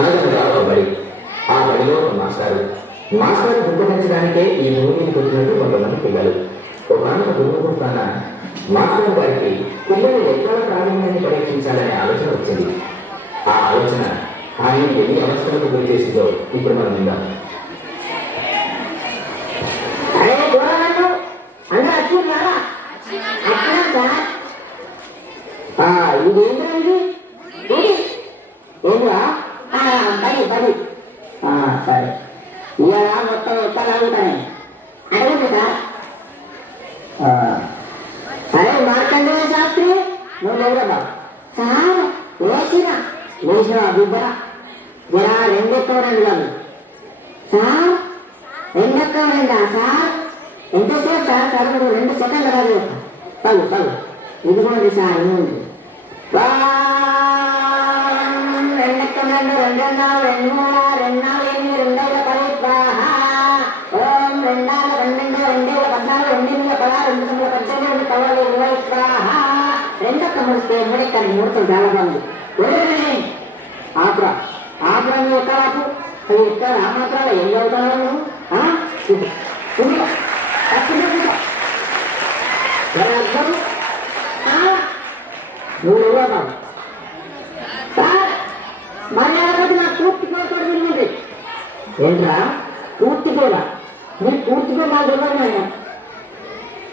అనగనగా ఒక బడి. ఆ బడిలో ఒక మాస్టారు గుర్తుపరచడానికే ఈ భూమికి వచ్చినట్టు కొంతమంది పిల్లలు. ఒకనొక గురువుకున్న మాస్టర్ గారికి పిల్లలు ఎక్కడ ప్రావీణ్యాన్ని పరీక్షించాలనే ఆలోచన వచ్చింది. ఆ ఆలోచన ఆయన ఎన్ని అవస్థలకు గురి చేసిందో ఇప్పుడు మనం విందాం. ఇదేంటండి బడి బడి సరే ఇవాళ మొత్తం ఎక్కడ ఉంటాయి అడగండి సార్. అరే మార్కండేయ శాస్త్రి నువ్వు ఎవరబ్బా సార్? లేచిన బిడ్డ జరా రెండెక్కడండి వాళ్ళు సార్. రెండెక్కడండి సార్. ఎంతసేపు సార్? చదువు 2 సెకండ్లు కాదు. పలు ఇదిగోండి సార్. రెండెక్కడండి 2 2 3 2 4 8 2 పరిద్వాహ ఓం 2 12 2 14 2 16 2 18 కవలు 20 స్వాహ. రెండొక్క ముడిస్తే మూడెక్కని ముడతలు చాలా బాగుంది. ఆపురా నువ్వు ఎక్కడ ఆపు. అవి ఎక్కడ ఆ మాత్రాలు ఏం చదువుతావు నువ్వు? నువ్వు ఎవరు సార్? మర్యాద నాకు పూర్తి కోరుకోవడం జరిగింది. ఏంట్రా పూర్తి కూడా? నీ పూర్తి కూడా నాకు ఇవ్వను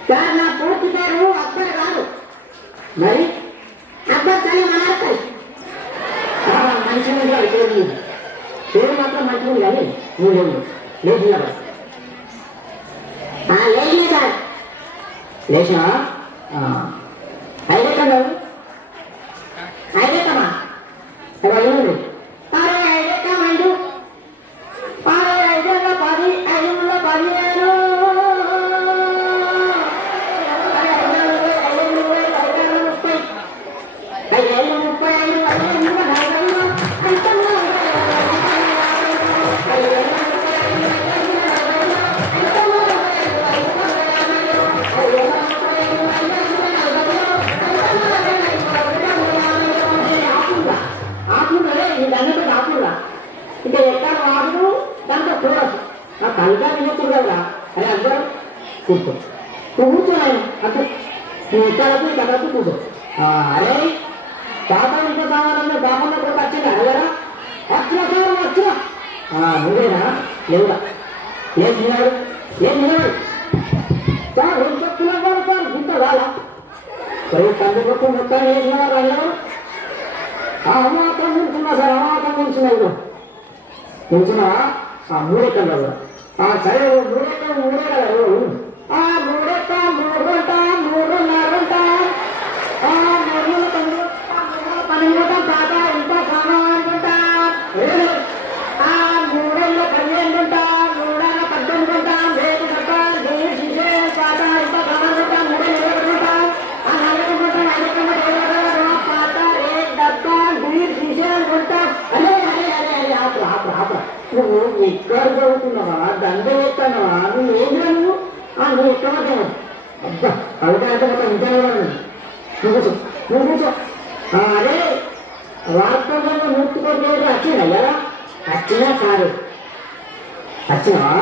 సార్. నా పూర్తి పేరు అబ్బాయి కాదు. మరి అబ్బాయి తల్లి మాట్లాడతాయి. మంచిగా పేరు మాత్రం మంచిగా కానీ నువ్వు లేదు లేదు సార్. లేచా ఐదెక్కడు ఐదెక్కమా ఎవరు? అరే ఐదెక్కమండు 10 5 15 ఇంకా ఎక్కడ వాడు దాంట్లో చూడవచ్చు. నా కవిగా వినొచ్చు కదా. అరే అందరూ కూర్చోలేను అటు ఇక్కడకు ఇక్కడకు కూర్చో. అరే పాప ఇంట్లో కావాలన్నా బాపన్న కూడా వచ్చిందా? అడగరా వచ్చినా నువ్వేనా? లేవురా లేదు నిలబడు సార్. ఏం చెప్తున్నావు వాడు సార్? ఇంత రాలా తండ్రి కొట్టు మొత్తం వేసినారు అందరూ. అమాత్రం నిల్చున్నా సార్. అమాత్రం నిల్చున్నా నిల్చున్నావా? మూడెక్కలు సరే మూడెక్కలు మూడే కదా. మూడెక్క 3 గంట 3:30 గంట 3 12 పాట ఇంకా కామా అనుకుంటా. 3 12 గంట 3 18 గంట రేపు గంట శిశే పాట ఇంకా కామా అనుకుంటా. 3 గంట 4 గంట 5 గంట పాట రే డబ్బా వీర్ శిశే అనుకుంటా. అరే ఆపరా నువ్వు ఎక్కడ చదువుతున్నావా? దండ చేస్తానవా? నువ్వు ఏమిరా నువ్వు? నువ్వు ఎక్కడ పడ్డావు? అబ్బా కవిత అంటే మొత్తం ఇంటాను. నువ్వు కూర్చో. అరే వార్తల్లో మూర్తి కొట్టే వచ్చిందా? ఎలా వచ్చినా సారు వచ్చినావా?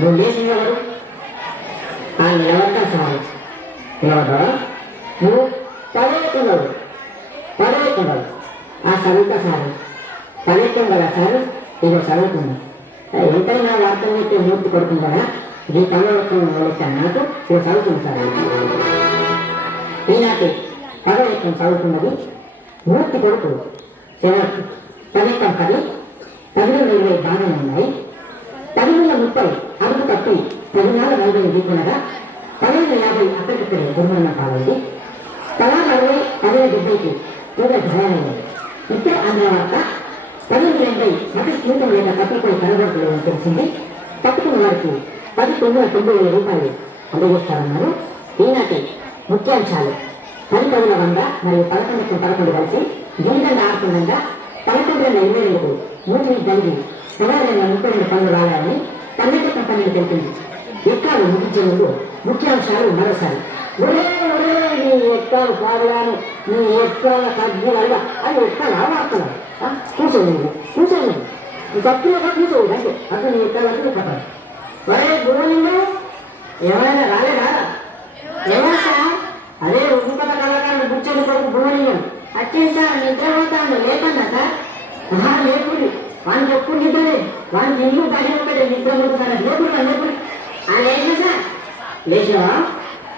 నువ్వు లేచి నిలబడు. నిలబడతా సారు నిలబడ్డావా? నువ్వు పడేస్తున్నావు చదువుతా సారు. పడేస్తాం కదా సారు. ఇదో చదువుతున్నా. ఎంతైనా వార్తలు చెప్పి మూర్తి కొడుతుందా? ఈ పదవెక్కం నాకు ఇదో చదువుతుంది సార్. ఈనాటి పదవెక్కం చదువుతున్నది మూర్తి కొడుకు శివకు. పదెక్కం 10 10లో 20 బాగానే ఉన్నాయి. 10లో 30 అదుపు తప్పి 14 40 దిగునగా 1550 అక్కడిక్కడ గురుమన్న కావాలి. 60 70కి పూర్తి భయమైంది. ఇక్కడ అన్న వార్త 1080 మత స్మృతం లేదా పత్రికలు కనబడలేదని తెలిసింది. తప్పుకున్న వారికి 10,90,000 రూపాయలు అందజేస్తారన్నారు. ఈనాటి ముఖ్యాంశాలు: 10 కవుల 100 మరియు 11 కలిసి గిరిజన ఆడుతుండగా 1122 మూతిని కలిగి 1232 పనులు రాయాలని కన్నడ కంపెనీలు తెలిపింది. ఎక్కాలు ముగించే ముందు ముఖ్యాంశాలు మరోసారి. నీ ఎక్కాలు సాగుగాను నీ ఎక్కాల సజ్జలుగా అది ఎక్కాలా వాడుతున్నావు కూర్చోండి కూర్చోండి తప్పులుగా కూర్చోండి అంటే అసలు నీ ఎక్కాలంటే నీ కట్టాలి వరే గురువులింగం ఏమైనా రాలేదా ఏమైనా సార్ అదే ఉపకథ కళాకారులు కూర్చొని కొడుకు గురువులింగం అత్యంత నిద్రపోతాను లేకన్నా సార్ లేకుడి వానికి ఎప్పుడు నిద్రలే వానికి ఇల్లు దాని ఒకటి నిద్ర పోతున్నాను లేకుండా లేకుండా లేచా సార్ లేచావా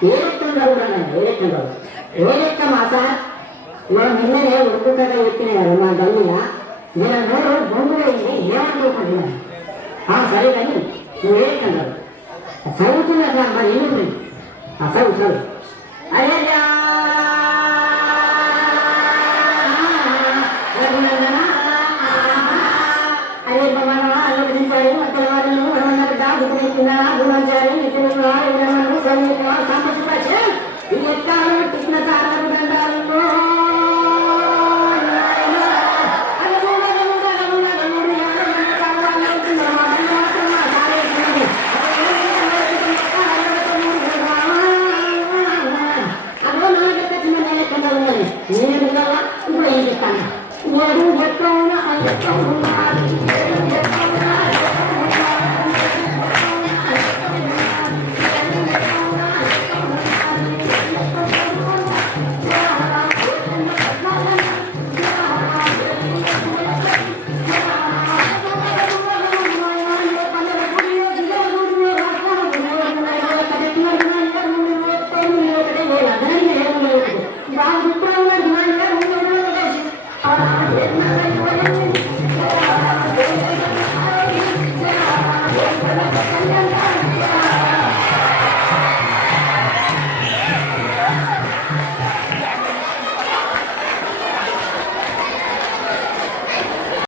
ఏ లెక్కలు చదువుతాను ఏ లెక్క మా సార్ ఇలా నిన్ననే ఒక్కొక్క కథ చెప్పినారు మా గల్లీగా నేను నోరు బొంగులైంది ఏమనుకోకుంటున్నాను సరే కానీ నువ్వు ఏ లెక్క చదువుతున్నా సార్ మరి ఏమి చదువు చదువు అదే